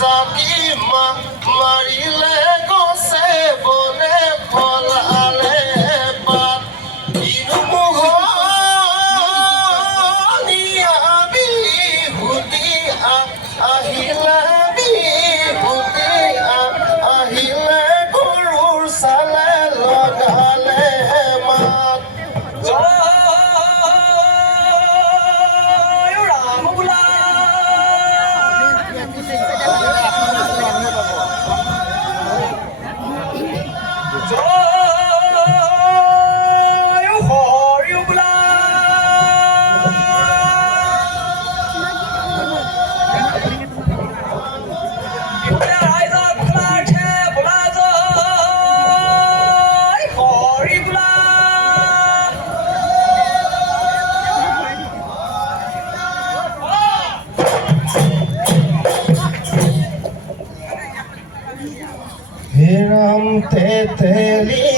চাকি মাৰিলে গছে বনে ফলালে পাত ইনুমুহনীয়া বিহুতি আহিলে বিহুতি আহিলে গৰুৰ চালে লগালে মাত राम तेतली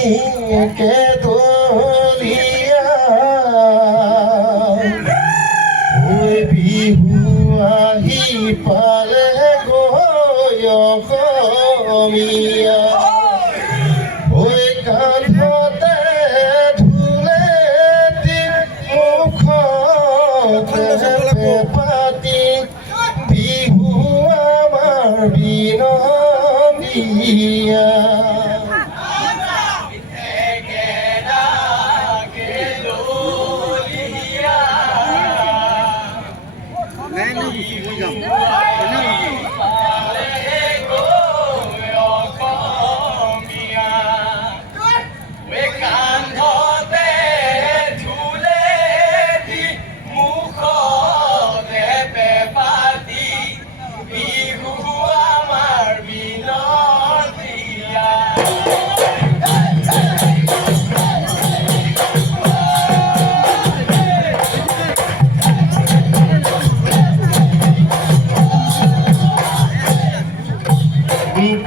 के दोलिया हुए बिहु आही पाले गोय कमिया हुए कांधते धुलेती मुखते पाती बिहु आमार बिनोदिया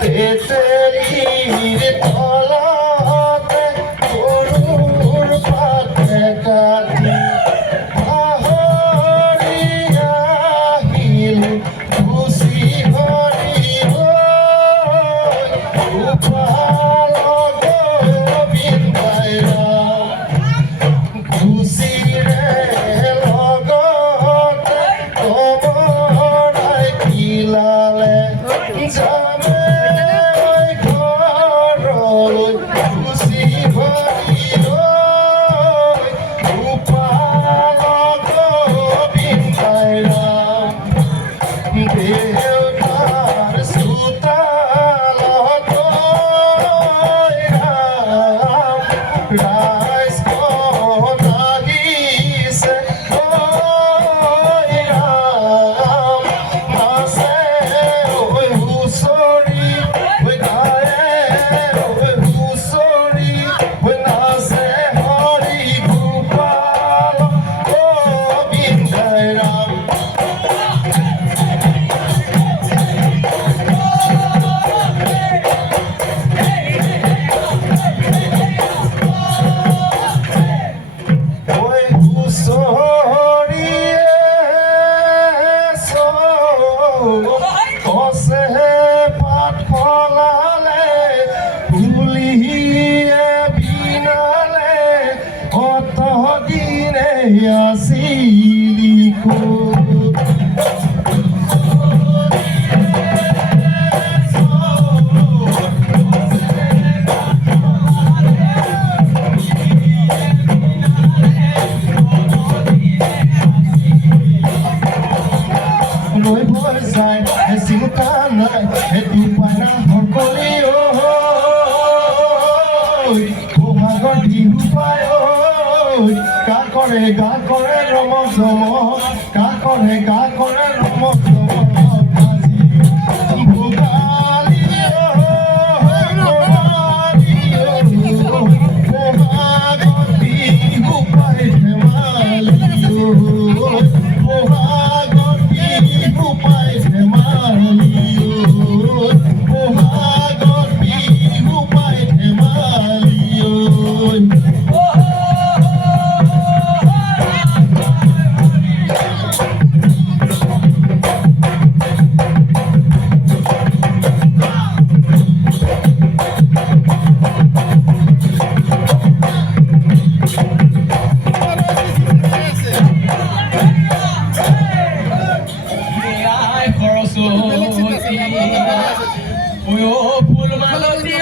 তেতলির তলাতে গরুর পাতে কাটি পাহরিয়া আহিল খুশি হরিব গোপাল গোবিন্দায় খুশিরে লগতে কমৰাই কিলালে যামে গা করে রমক জমক গা করে রমক জমক Oh, ফুল মালতী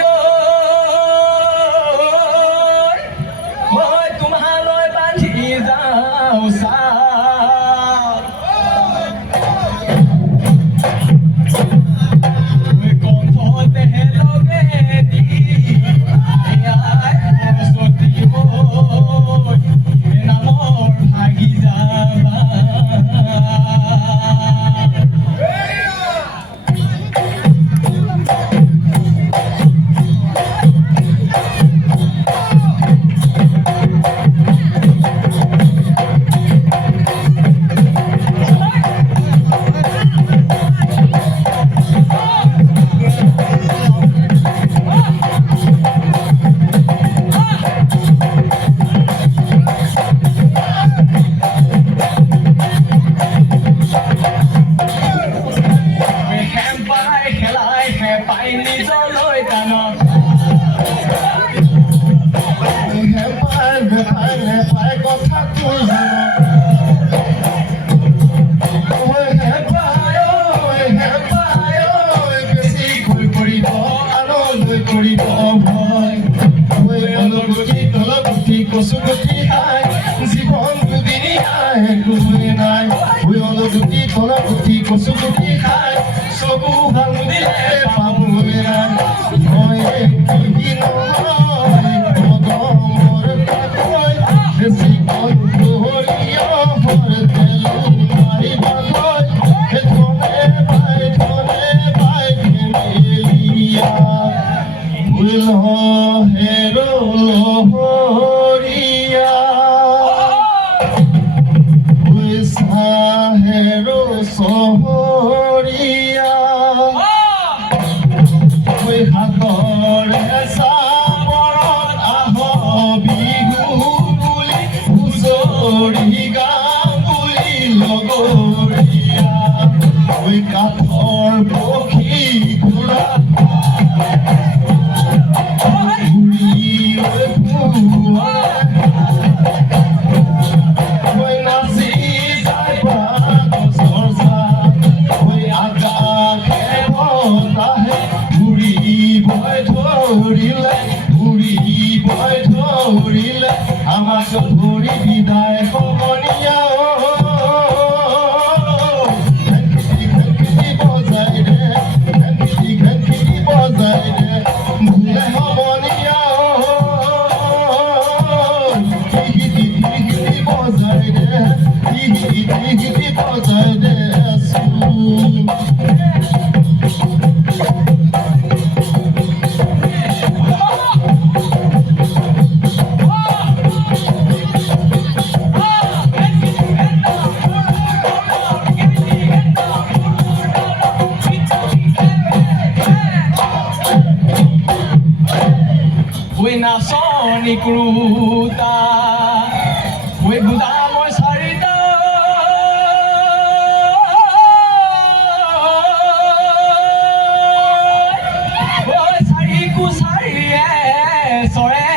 মই তোমালৈ বান্ধি যাওঁ কণ্ঠতে লগেদি সৰস্বতী নামৰ ভাগি যাবা নিজলৈ কাণত হেপাই কথাটো বেছিকৈ কৰিব আনলৈ কৰিব ভয় অলগতি তলগতি কচুগতি খাই জীৱন দুদিনীয়াই একোৱে নাই অলগতি তলগতি কচুগতি খাই চকু ভাল দিলে পাবলৈ নাই মই কি নহয় মদমৰ কাকৈ বেছি কণ্ঠৰীয় তেলো মাৰিবলৈ ধনে পাই মেলিয়া ভুল হেৰো লহৰীয়া হেৰো চহৰীয়া হাতৰে চাপৰত আহ বিহু বুলি হুঁচৰি গাওঁ বুলি লগৰীয়া কাঠৰ পক্ষী ঘোঁৰা নাচি যায় আকাশে বতাহে ঘূৰিবই ধৰিলে আমাক ধৰি বিদায় সমনীয়া বজাই দে বজাই দে ভুলে সমনীয়া বজাই দে বজাই দে নাচনি ক্ৰুতা গুদামৰ চাৰিটা চাৰিকো চাৰিয়ে চৰে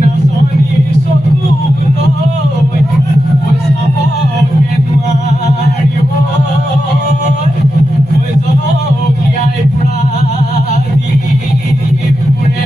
নাচনি চকু লৈ চাবকে নোৱাৰিব জলকীয়াই পুৰা দি ফুৰে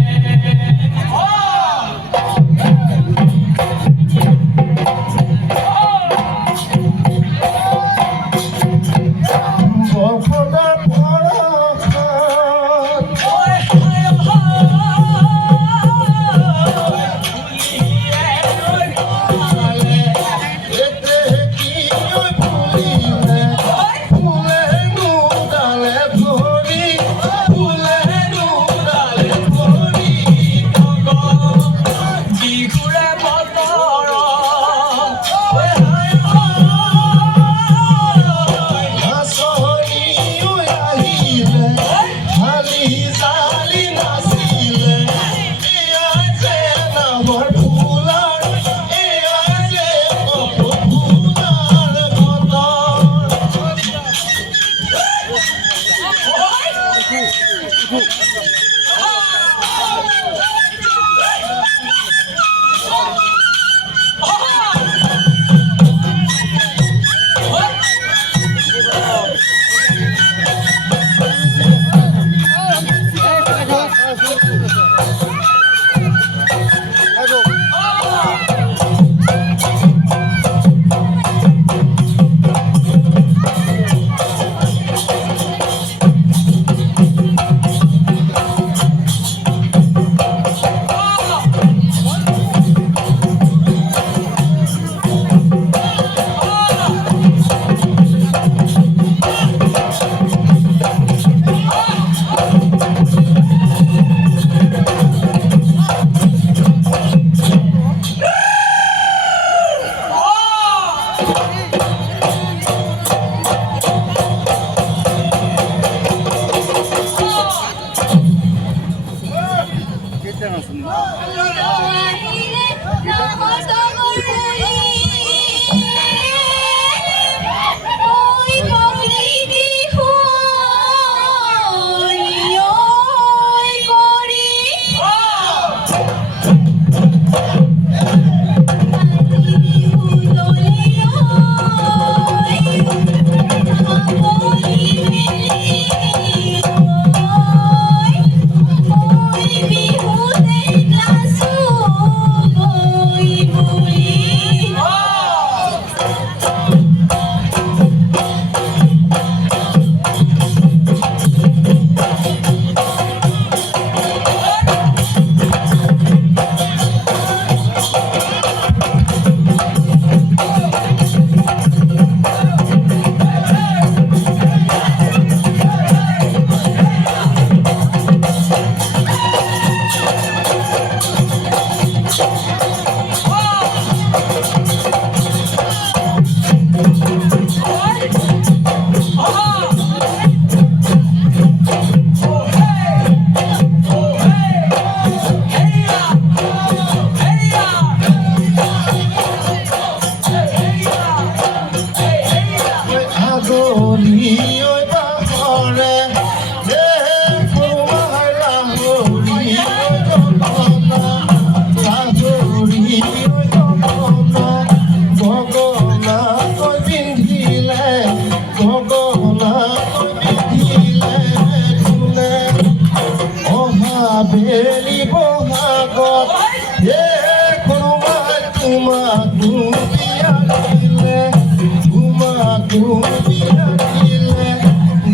তুমি ৰাখিলে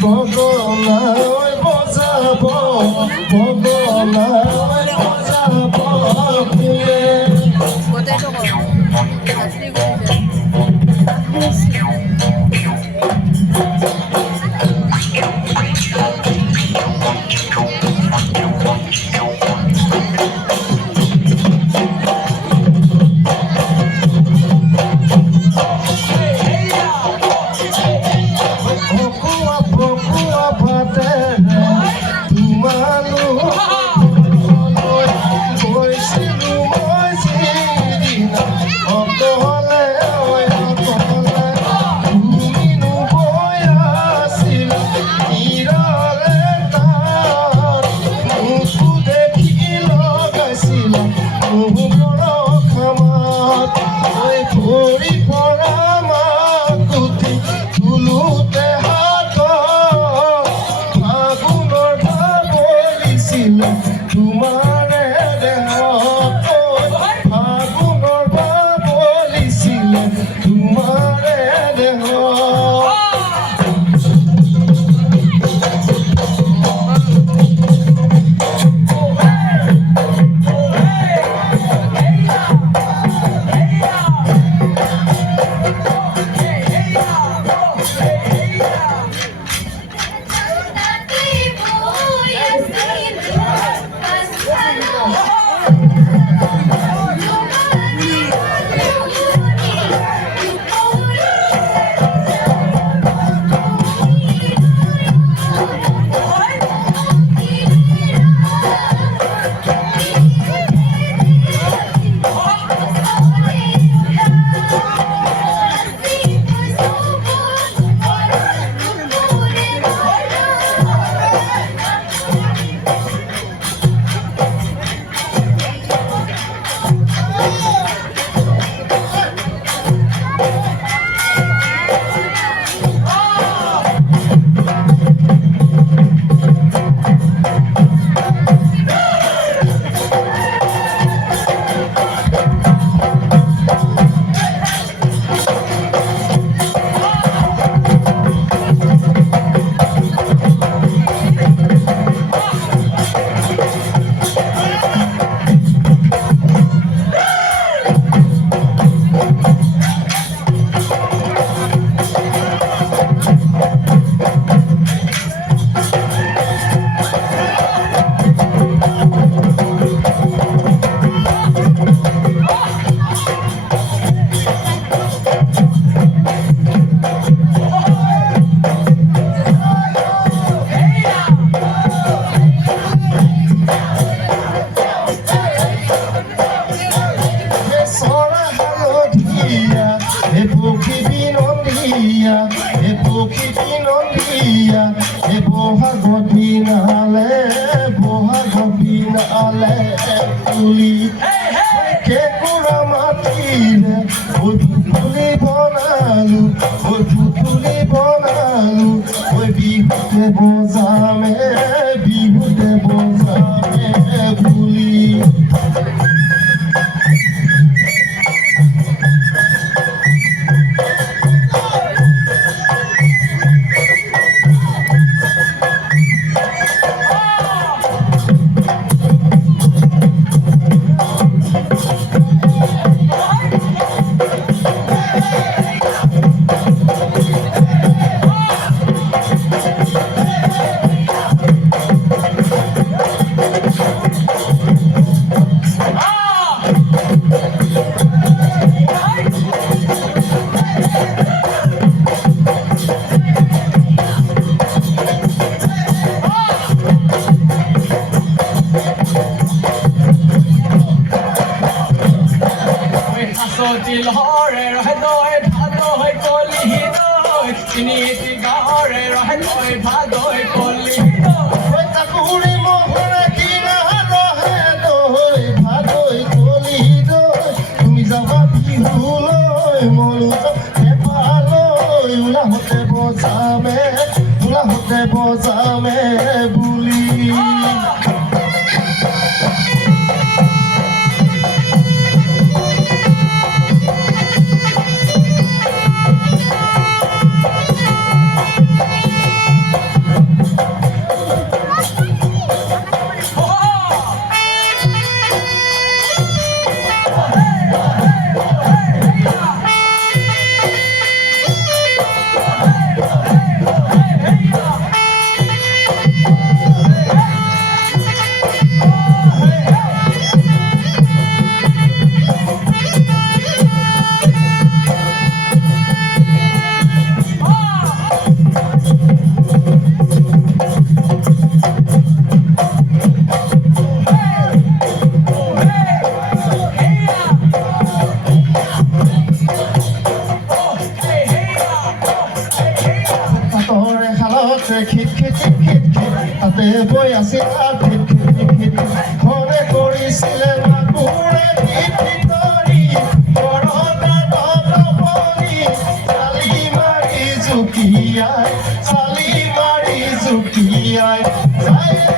গগনাই বজাব গগনাই বজাব ফুলে কোথায় তো কৰো ৰাত্ৰি কৰে তোমাৰে দেহ ফাগুনৰ বলিছিলে তোমাৰে দেহ তুলি কেকুৰা মাতিলে ওই পুতুলি বনালো ওই পুতুলি বনালো ওই বিহুতে বজামে বুলি Tilhare rahdoi bhadoi kolidoi Niti gare rahdoi bhadoi kolidoi ওই তাকুরি মোহরা কিনা রহে ভাদই কলি তুমি যাবা বিহুলৈ মনুত নেপালৈ উলা হতে বজামে বুলি খিট খিট খিট খিট তাতে বৈ আছিল খিট খিট খিট ঘৰে কৰিছিলে মাকুৰে খিট খিট কৰি ঘৰতে তপনি চালি মাৰি জুকিয়াই চালি মাৰি জুকিয়াই